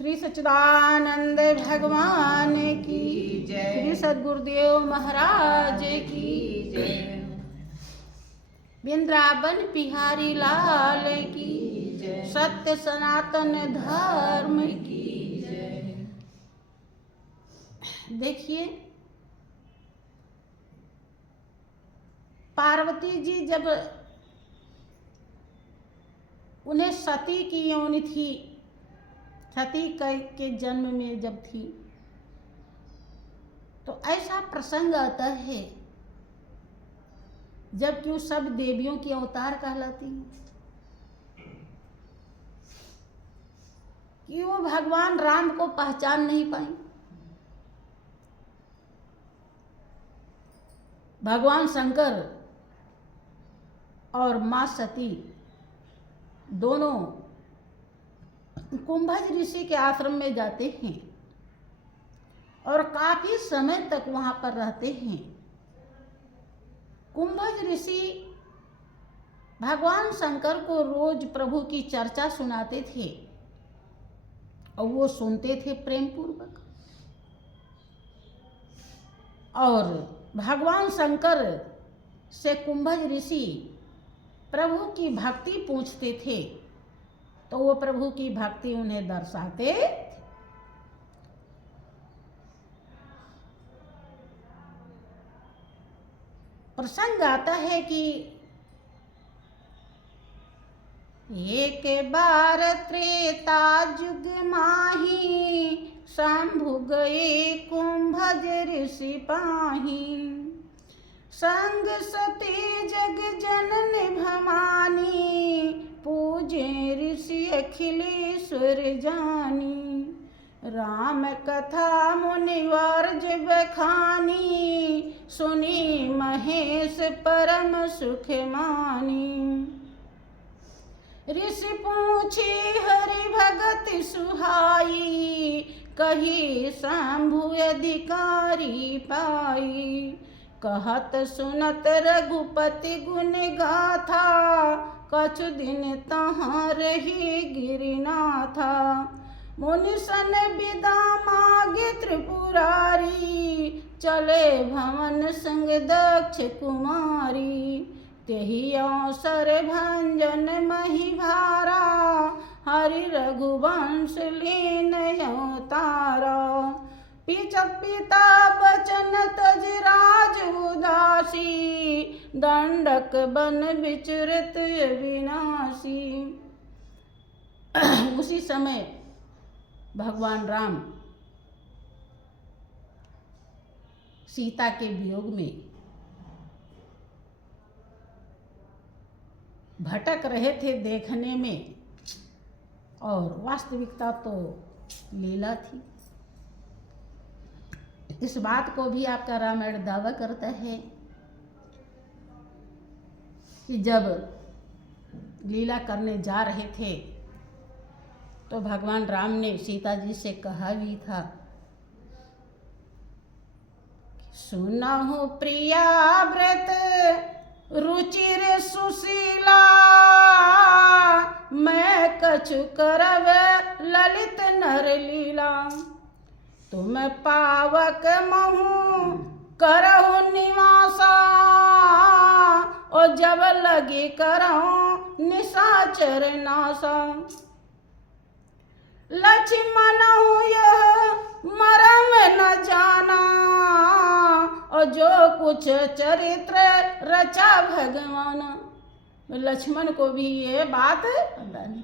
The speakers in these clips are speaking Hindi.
श्री सच्चिदानंद भगवान की जय। श्री सद्गुरुदेव महाराज की जय। वृंदावन बिहारी लाल की जय। सत्य सनातन धर्म की जय। देखिए, पार्वती जी जब उन्हें सती की योनि थी, सती के जन्म में जब थी, तो ऐसा प्रसंग आता है जबकि वो सब देवियों की अवतार कहलाती हैं कि वो भगवान राम को पहचान नहीं पाई। भगवान शंकर और माँ सती दोनों कुंभज ऋषि के आश्रम में जाते हैं और काफी समय तक वहां पर रहते हैं। कुंभज ऋषि भगवान शंकर को रोज प्रभु की चर्चा सुनाते थे और वो सुनते थे प्रेम पूर्वक, और भगवान शंकर से कुंभज ऋषि प्रभु की भक्ति पूछते थे तो वो प्रभु की भक्ति उन्हें दर्शाते। प्रसंग आता है कि एक बार त्रेता युग माही, शंभु गए कुंभज ऋषि पाही। संग सती जग जनन भवानी, पूजे ऋषि अखिलेश्वर जानी। राम कथा मुनिवर्ज बखानी, सुनी महेश परम सुख मानी। ऋषि पूछी हरि भगत सुहाई, कही शंभु अधिकारी पाई। कहत सुनत रघुपति गुण गाथा, कछु दिन तहाँ रही गिरिनाथा। मुनि सन विदा मागे त्रिपुरारी, चले भवन संग दक्ष कुमारी। तेहि अवसर भंजन मही भारा, हरि रघुवंश लीन अवतारा। पिता बचन तज राज उदासी, दंडक बन विचरित विनाशी। उसी समय भगवान राम सीता के वियोग में भटक रहे थे देखने में, और वास्तविकता तो लीला थी। इस बात को भी आपका रामायण दावा करता है कि जब लीला करने जा रहे थे तो भगवान राम ने सीता जी से कहा भी था, सुनहु प्रिया व्रत रुचिर सुशीला। मैं कछु करब ललित नर लीला। तुम पावक महु करहु निवासा, और जब लगे करहु निशाचर नासा। लक्ष्मण यह मरम न जाना, और जो कुछ चरित्र रचा भगवान। लक्ष्मण को भी ये बात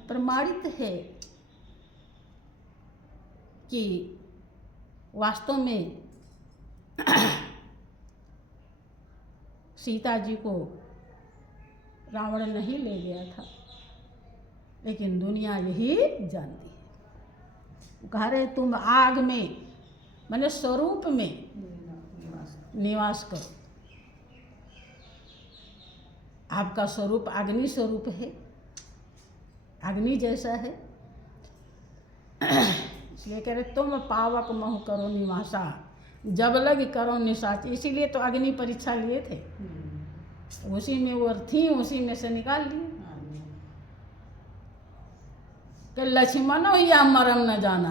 प्रमाणित है कि वास्तव में सीता जी को रावण नहीं ले गया था, लेकिन दुनिया यही जानती है। कह रहे तुम आग में माने स्वरूप में निवास करो। आपका स्वरूप अग्नि स्वरूप है, अग्नि जैसा है। इसलिए कह रहे तुम पावक महु करो निवासा, जब लग करो निशाच। इसीलिए तो अग्नि परीक्षा लिए थे, उसी में वो थी, उसी में से निकाल लिए। कि लक्ष्मणो या मरम न जाना,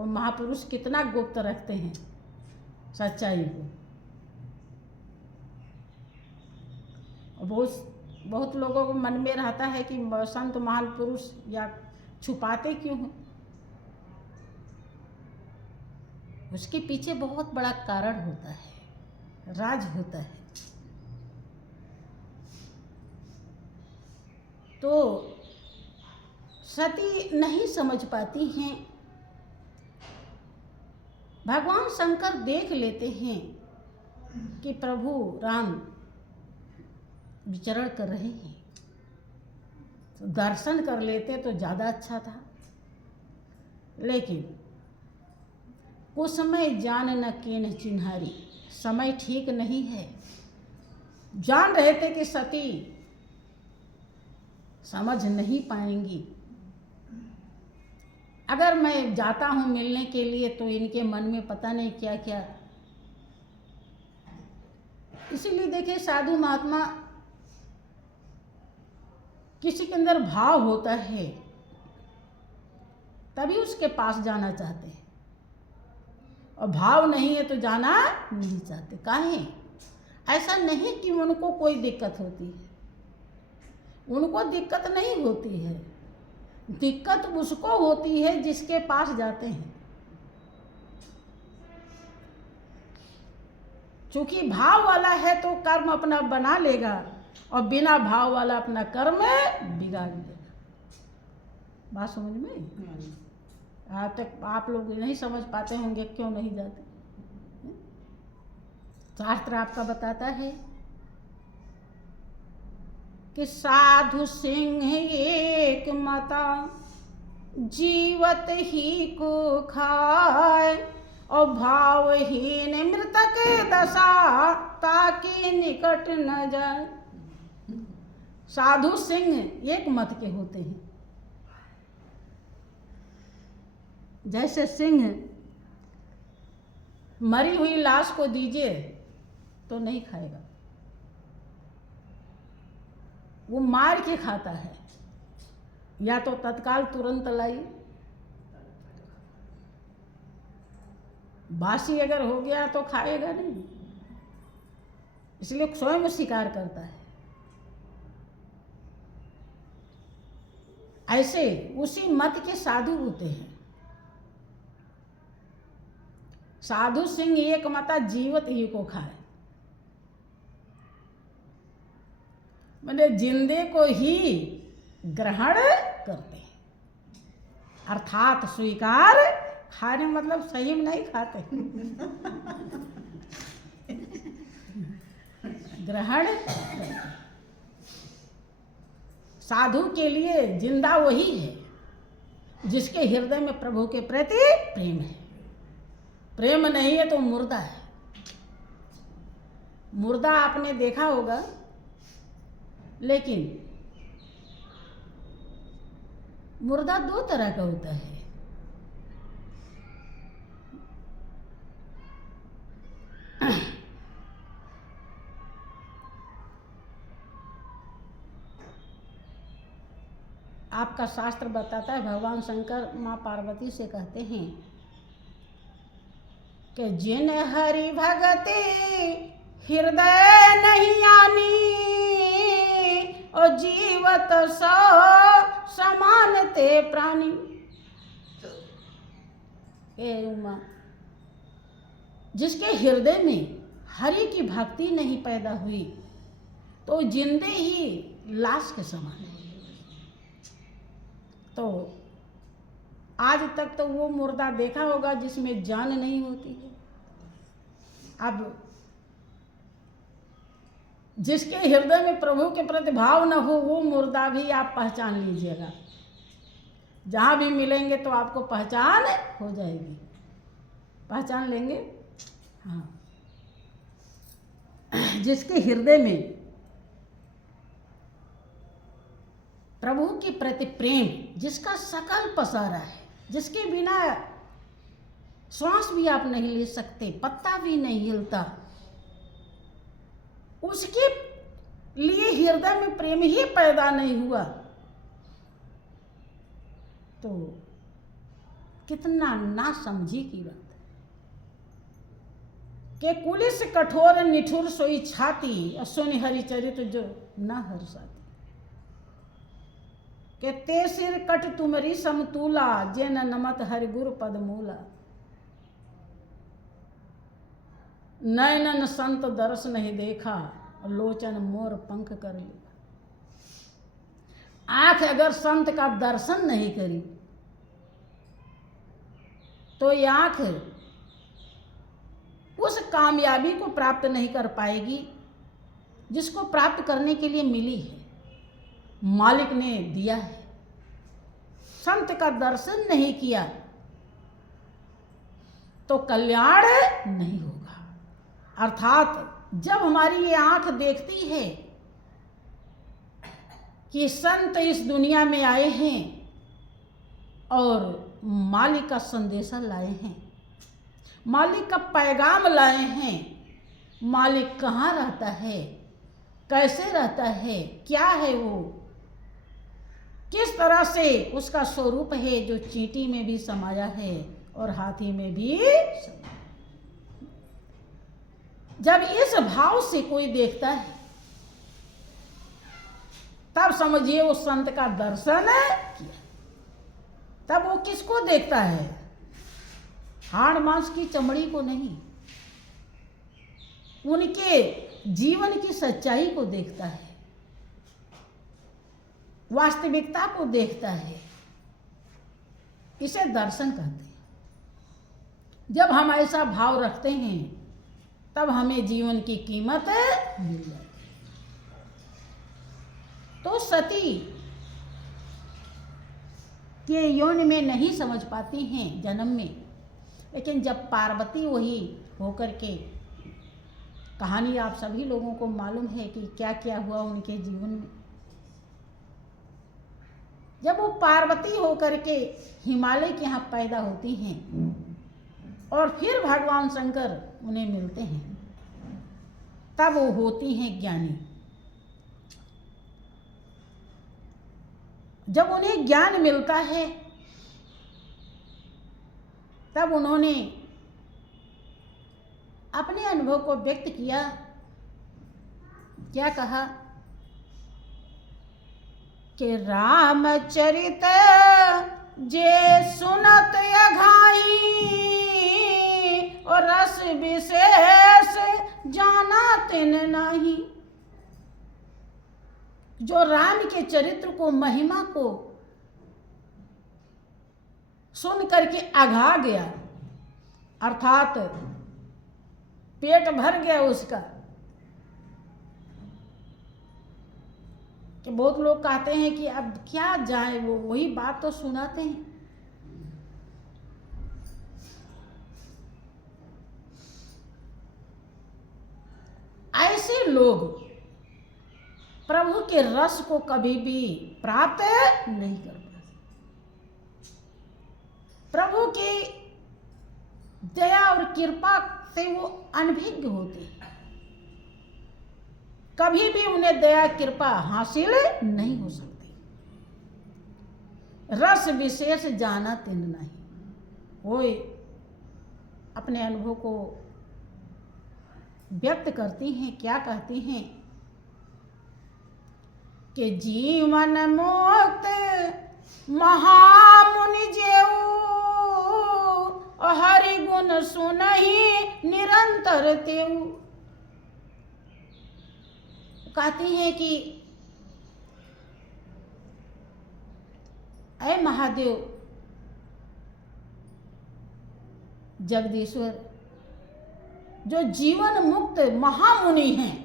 वो महापुरुष कितना गुप्त रखते हैं सच्चाई को। बहुत लोगों को मन में रहता है कि संत महान पुरुष या छुपाते क्यों हैं। उसके पीछे बहुत बड़ा कारण होता है, राज होता है। तो सती नहीं समझ पाती हैं। भगवान शंकर देख लेते हैं कि प्रभु राम विचरण कर रहे हैं, तो दर्शन कर लेते तो ज़्यादा अच्छा था। लेकिन उस समय जान न कीन चिन्हारी, समय ठीक नहीं है। जान रहे थे कि सती समझ नहीं पाएंगी। अगर मैं जाता हूँ मिलने के लिए तो इनके मन में पता नहीं क्या क्या। इसीलिए देखिए साधु महात्मा किसी के अंदर भाव होता है तभी उसके पास जाना चाहते हैं, और भाव नहीं है तो जाना नहीं चाहते। काहे? ऐसा नहीं कि उनको कोई दिक्कत होती है, उनको दिक्कत नहीं होती है। दिक्कत उसको होती है जिसके पास जाते हैं। चूंकि भाव वाला है तो कर्म अपना बना लेगा, और बिना भाव वाला अपना कर्म बिगाड़ देगा। बात समझ में? आज तक आप लोग नहीं समझ पाते होंगे, क्यों नहीं जाते। शास्त्र आपका बताता है कि साधु सिंह एक मता जीवत ही को खाए, और भावहीन मृतक दशा ताकि निकट न जाए। साधु सिंह एक मत के होते हैं। जैसे सिंह मरी हुई लाश को दीजिए तो नहीं खाएगा, वो मार के खाता है, या तो तत्काल तुरंत लाई। बासी अगर हो गया तो खाएगा नहीं, इसलिए स्वयं शिकार करता है। ऐसे उसी मत के साधु होते हैं। साधु सिंह एक मता जीवत ही को खाए, मैंने जिंदे को ही ग्रहण करते हैं, अर्थात स्वीकार। खाने मतलब सही में नहीं खाते, ग्रहण करते। साधु के लिए जिंदा वही है जिसके हृदय में प्रभु के प्रति प्रेम है। प्रेम नहीं है तो मुर्दा है। मुर्दा आपने देखा होगा, लेकिन मुर्दा दो तरह का होता है। आपका शास्त्र बताता है, भगवान शंकर माँ पार्वती से कहते हैं कि जिन हरि भगते हृदय नहीं आनी, और जीवत सो समान ते प्राणी। उमा, जिसके हृदय में हरि की भक्ति नहीं पैदा हुई तो जिंदे ही लाश के समान है। तो आज तक तो वो मुर्दा देखा होगा जिसमें जान नहीं होती है। अब जिसके हृदय में प्रभु के प्रति भाव न हो, वो मुर्दा भी आप पहचान लीजिएगा। जहाँ भी मिलेंगे तो आपको पहचान हो जाएगी। पहचान लेंगे। हाँ, जिसके हृदय में प्रभु के प्रति प्रेम, जिसका सकल पसारा है, जिसके बिना श्वास भी आप नहीं ले सकते, पत्ता भी नहीं हिलता, उसके लिए हृदय में प्रेम ही पैदा नहीं हुआ तो कितना ना समझी की बात है कि कुलिस कठोर निठुर सोई छाती सुनि हरिचरित जो न हर्षाती के ते सिर कट तुमरी समतूला जे न नमत हरि गुरु पद मूला नयनन संत दर्श नहीं देखा लोचन मोर पंख कर लिया। आंख अगर संत का दर्शन नहीं करी तो ये आंख उस कामयाबी को प्राप्त नहीं कर पाएगी जिसको प्राप्त करने के लिए मिली है, मालिक ने दिया है। संत का दर्शन नहीं किया तो कल्याण नहीं होगा। अर्थात जब हमारी ये आंख देखती है कि संत इस दुनिया में आए हैं और मालिक का संदेशा लाए हैं, मालिक का पैगाम लाए हैं, मालिक कहाँ रहता है, कैसे रहता है, क्या है वो, किस तरह से उसका स्वरूप है जो चींटी में भी समाया है और हाथी में भी समाया। जब इस भाव से कोई देखता है तब समझिए वो संत का दर्शन किया। तब वो किसको देखता है? हाड़ मांस की चमड़ी को नहीं, उनके जीवन की सच्चाई को देखता है, वास्तविकता को देखता है। इसे दर्शन कहते हैं। जब हम ऐसा भाव रखते हैं तब हमें जीवन की कीमत मिल जाती है। तो सती के योनि में नहीं समझ पाती हैं जन्म में, लेकिन जब पार्वती वही होकर के, कहानी आप सभी लोगों को मालूम है कि क्या क्या हुआ उनके जीवन में। जब वो पार्वती होकर के हिमालय के यहाँ पैदा होती हैं और फिर भगवान शंकर उन्हें मिलते हैं, तब वो होती हैं ज्ञानी। जब उन्हें ज्ञान मिलता है तब उन्होंने अपने अनुभव को व्यक्त किया। क्या कहा कि रामचरित जे सुनत अघाई और रस विशेष जाना तिन नहीं। जो राम के चरित्र को, महिमा को सुन करके अघा गया, अर्थात पेट भर गया उसका। कि बहुत लोग कहते हैं कि अब क्या जाए, वो वही बात तो सुनाते हैं। ऐसे लोग प्रभु के रस को कभी भी प्राप्त नहीं कर पाते। प्रभु की दया और कृपा से वो अनभिज्ञ होते हैं, कभी भी उन्हें दया कृपा हासिल नहीं हो सकती। रस विशेष जाना तिन नहीं। वो अपने अनुभव को व्यक्त करती हैं। क्या कहती हैं कि जीवन मुक्त महामुनि जेऊ हरि गुण सुनहि निरंतर तेऊ। कहती हैं कि ऐ महादेव जगदीश्वर, जो जीवन मुक्त महामुनि हैं,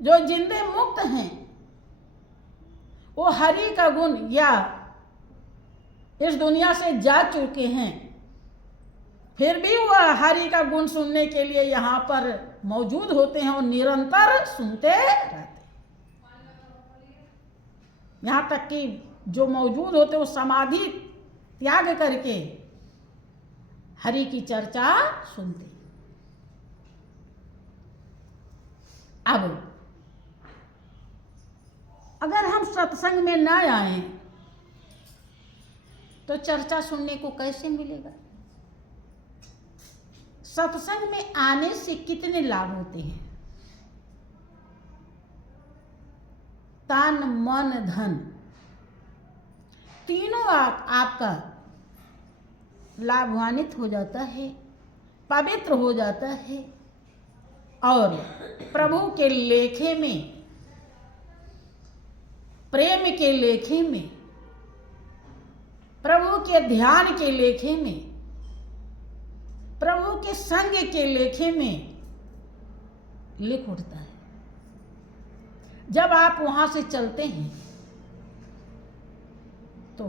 जो जिंदे मुक्त हैं, वो हरि का गुण या इस दुनिया से जा चुके हैं, फिर भी वह हरि का गुण सुनने के लिए यहाँ पर मौजूद होते हैं और निरंतर सुनते रहते हैं। यहाँ तक कि जो मौजूद होते वो समाधि त्याग करके हरि की चर्चा सुनते। अब अगर हम सत्संग में न आए तो चर्चा सुनने को कैसे मिलेगा? सत्संग में आने से कितने लाभ होते हैं? तन मन धन तीनों आपका लाभान्वित हो जाता है, पवित्र हो जाता है और प्रभु के लेखे में, प्रेम के लेखे में, प्रभु के ध्यान के लेखे में, प्रभु के संग के लेखे में लिख उठता है। जब आप वहां से चलते हैं तो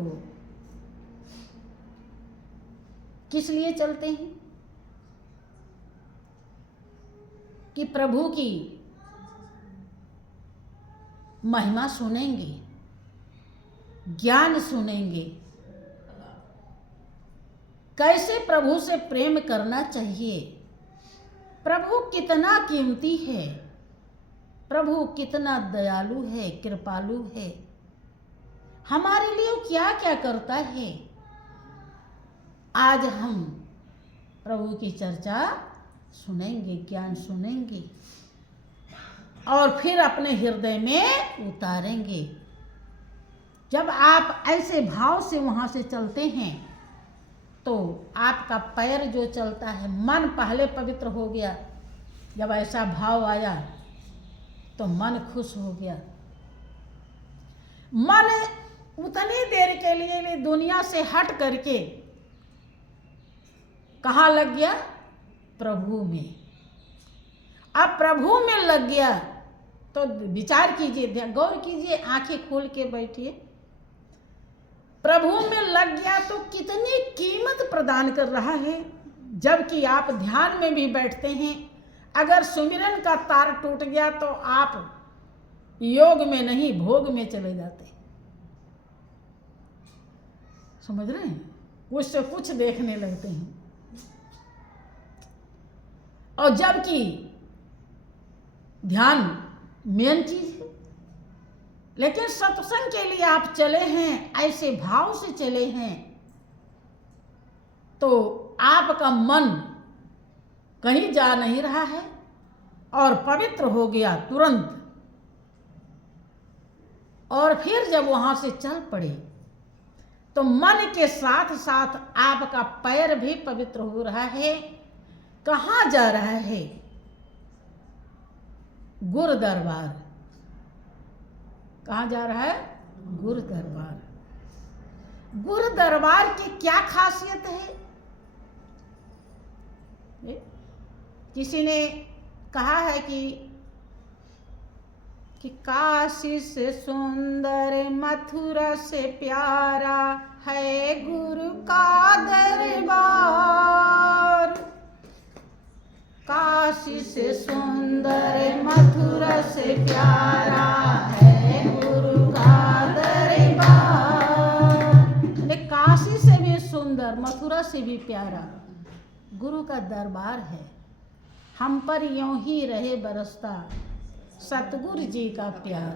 किस लिए चलते हैं? कि प्रभु की महिमा सुनेंगे, ज्ञान सुनेंगे, कैसे प्रभु से प्रेम करना चाहिए, प्रभु कितना कीमती है, प्रभु कितना दयालु है, कृपालु है, हमारे लिए क्या क्या करता है। आज हम प्रभु की चर्चा सुनेंगे, ज्ञान सुनेंगे और फिर अपने हृदय में उतारेंगे। जब आप ऐसे भाव से वहाँ से चलते हैं तो आपका पैर जो चलता है, मन पहले पवित्र हो गया। जब ऐसा भाव आया तो मन खुश हो गया। मन उतनी देर के लिए दुनिया से हट करके कहाँ लग गया? प्रभु में। अब प्रभु में लग गया तो विचार कीजिए, गौर कीजिए, आंखें खोल के बैठिए। प्रभु में लग गया तो कितनी कीमत प्रदान कर रहा है। जबकि आप ध्यान में भी बैठते हैं, अगर सुमिरन का तार टूट गया तो आप योग में नहीं भोग में चले जाते। समझ रहे हैं? कुछ से कुछ देखने लगते हैं। और जबकि ध्यान मेन चीज है, लेकिन सत्संग के लिए आप चले हैं, ऐसे भाव से चले हैं तो आपका मन कहीं जा नहीं रहा है और पवित्र हो गया तुरंत। और फिर जब वहां से चल पड़े तो मन के साथ साथ आपका पैर भी पवित्र हो रहा है। कहाँ जा रहा है? गुरु दरबार। कहाँ जा रहा है? गुरु दरबार। गुरु दरबार की क्या खासियत है? किसी ने कहा है कि काशी से सुंदर मथुरा से प्यारा है गुरु का दरबार। काशी से सुंदर मथुरा से प्यारा है गुरु का दरबार। काशी से भी सुंदर, मथुरा से भी प्यारा गुरु का दरबार है। हम पर यूं ही रहे बरसता सतगुरु जी का प्यार।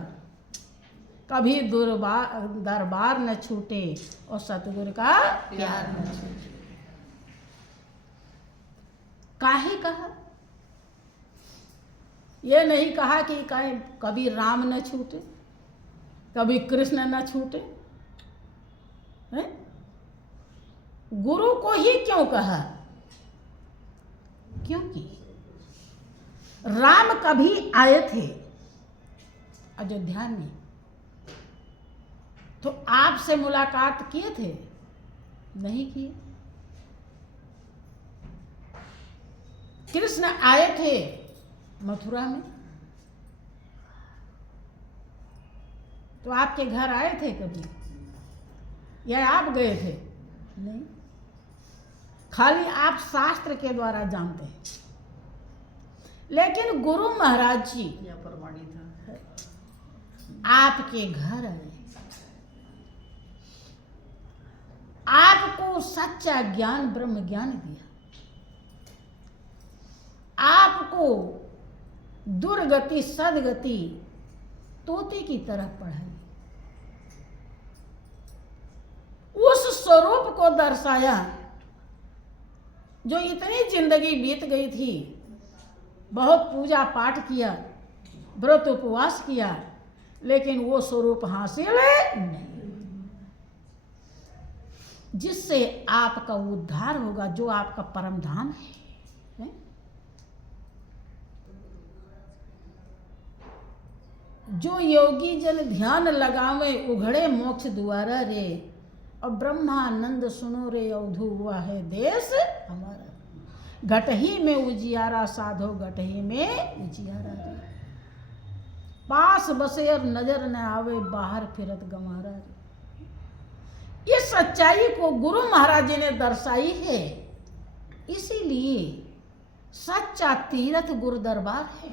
कभी दरबार न छूटे और सतगुरु का प्यार न छूटे। काहे कहा? ये नहीं कहा कि कभी राम न छूटे, कभी कृष्ण न छूटे। है? गुरु को ही क्यों कहा? क्योंकि राम कभी आए थे अयोध्या में तो आपसे मुलाकात किए थे? नहीं किए। कृष्ण आए थे मथुरा में तो आपके घर आए थे कभी, या आप गए थे? नहीं। खाली आप शास्त्र के द्वारा जानते हैं, लेकिन गुरु महाराज जी प्रमाणित है, आपके घर आए, आपको सच्चा ज्ञान, ब्रह्म ज्ञान दिया, आपको दुर्गति सदगति तोते की तरह पढ़ाई। उस स्वरूप को दर्शाया जो इतनी जिंदगी बीत गई थी, बहुत पूजा पाठ किया, व्रत उपवास किया, लेकिन वो स्वरूप हासिल नहीं, जिससे आपका उद्धार होगा, जो आपका परम धाम है। जो योगी जन ध्यान लगावे उघड़े मोक्ष द्वारा रे, और ब्रह्मानंद सुनो रे अवधु हुआ है देश हमारा। घट ही में उजियारा साधो, घट ही में उजियारा रे, पास बसे और नजर न आवे, बाहर फिरत गंवारा रे। इस सच्चाई को गुरु महाराज जी ने दर्शाई है, इसीलिए सच्चा तीर्थ गुरु दरबार है।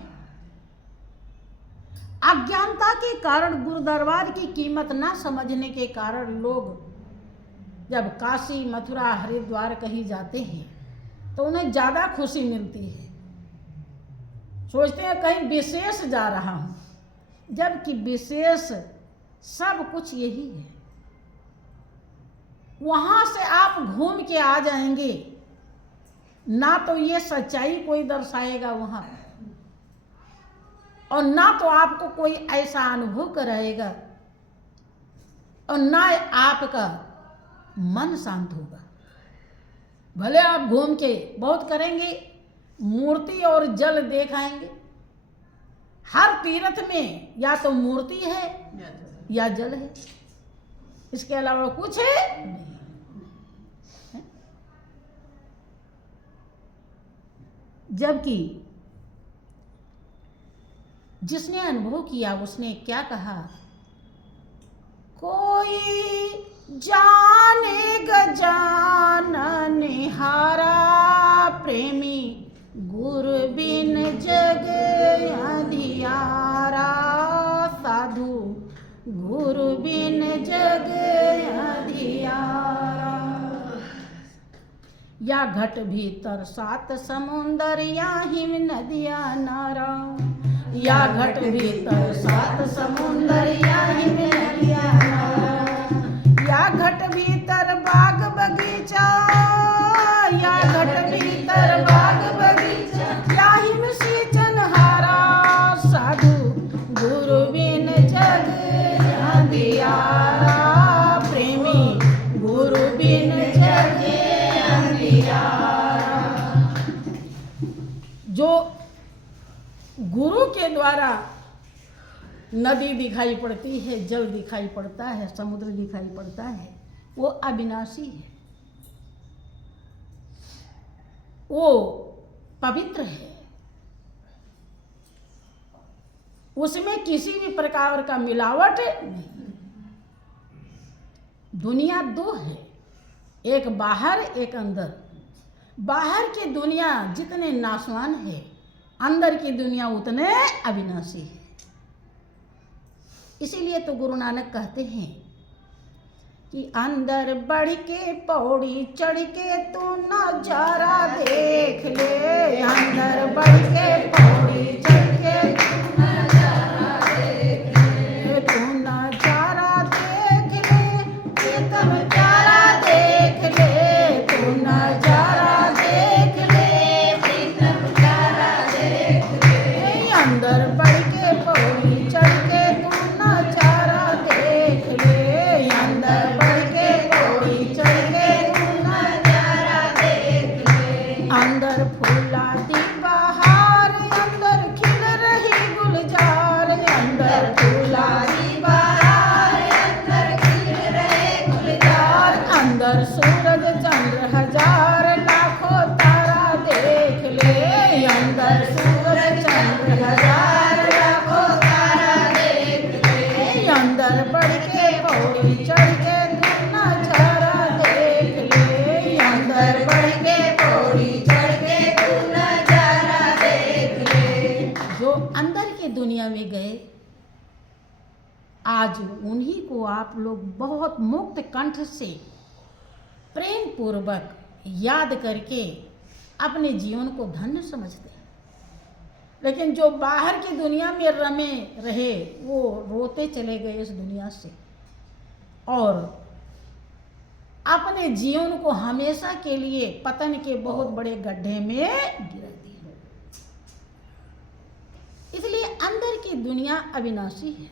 अज्ञानता के कारण, गुरु दरबार की कीमत ना समझने के कारण लोग जब काशी मथुरा हरिद्वार कहीं जाते हैं तो उन्हें ज़्यादा खुशी मिलती है, सोचते हैं कहीं विशेष जा रहा हूँ, जबकि विशेष सब कुछ यही है। वहाँ से आप घूम के आ जाएंगे, ना तो ये सच्चाई कोई दर्शाएगा वहाँ, और ना तो आपको कोई ऐसा अनुभव कराएगा, और ना आपका मन शांत होगा। भले आप घूम के बहुत करेंगे, मूर्ति और जल देखाएंगे। हर तीर्थ में या तो मूर्ति है या जल है, इसके अलावा कुछ है नहीं। जबकि जिसने अनुभव किया उसने क्या कहा, कोई जाने गजानन हारा, प्रेमी गुरु बिन जग अंधियारा, साधु गुरु बिन जग अंधियारा। या घट भीतर सात समुंदर, या हिम नदिया नारा, या घट भीतर सात समुंदर, या हिम नदिया नारा, या घट भीतर बाग बगीचा, या घट भीतर बाग बगीचा, या हिम सिंचन हारा, साधु गुरु बिन जग अंधियारा, प्रेमी गुरु बिन जग अंधियारा। जो गुरु के द्वारा नदी दिखाई पड़ती है, जल दिखाई पड़ता है, समुद्र दिखाई पड़ता है, वो अविनाशी है, वो पवित्र है, उसमें किसी भी प्रकार का मिलावट नहीं। दुनिया दो है, एक बाहर एक अंदर। बाहर की दुनिया जितने नाशवान है, अंदर की दुनिया उतने अविनाशी है। इसीलिए तो गुरु नानक कहते हैं कि अंदर बढ़ के पौड़ी चढ़ के तू नजारा देख ले, अंदर बढ़ के पौड़ी चढ़ के तू नजारा देख ले, तू नजारा देख ले, प्रीतम प्यारा देख ले, तू नजारा देख ले, प्रीतम प्यारा देख ले। अंदर बढ़ के पौड़ी चढ़ के सूरज चंद्र हजार लाखों तारा देख ले, अंदर सूरज चंद्र हजार लाखों तारा देख ले, अंदर बढ़ के पौड़ी चढ़ के तू नजारा देख ले, अंदर बढ़ के पौड़ी चढ़ के तू नजारा देख ले। जो अंदर की दुनिया में गए, आज उन्हीं को आप लोग बहुत मुक्त कंठ से प्रेम पूर्वक याद करके अपने जीवन को धन्य समझते हैं। लेकिन जो बाहर की दुनिया में रमे रहे, वो रोते चले गए इस दुनिया से, और अपने जीवन को हमेशा के लिए पतन के बहुत बड़े गड्ढे में गिरा दिया। इसलिए अंदर की दुनिया अविनाशी है,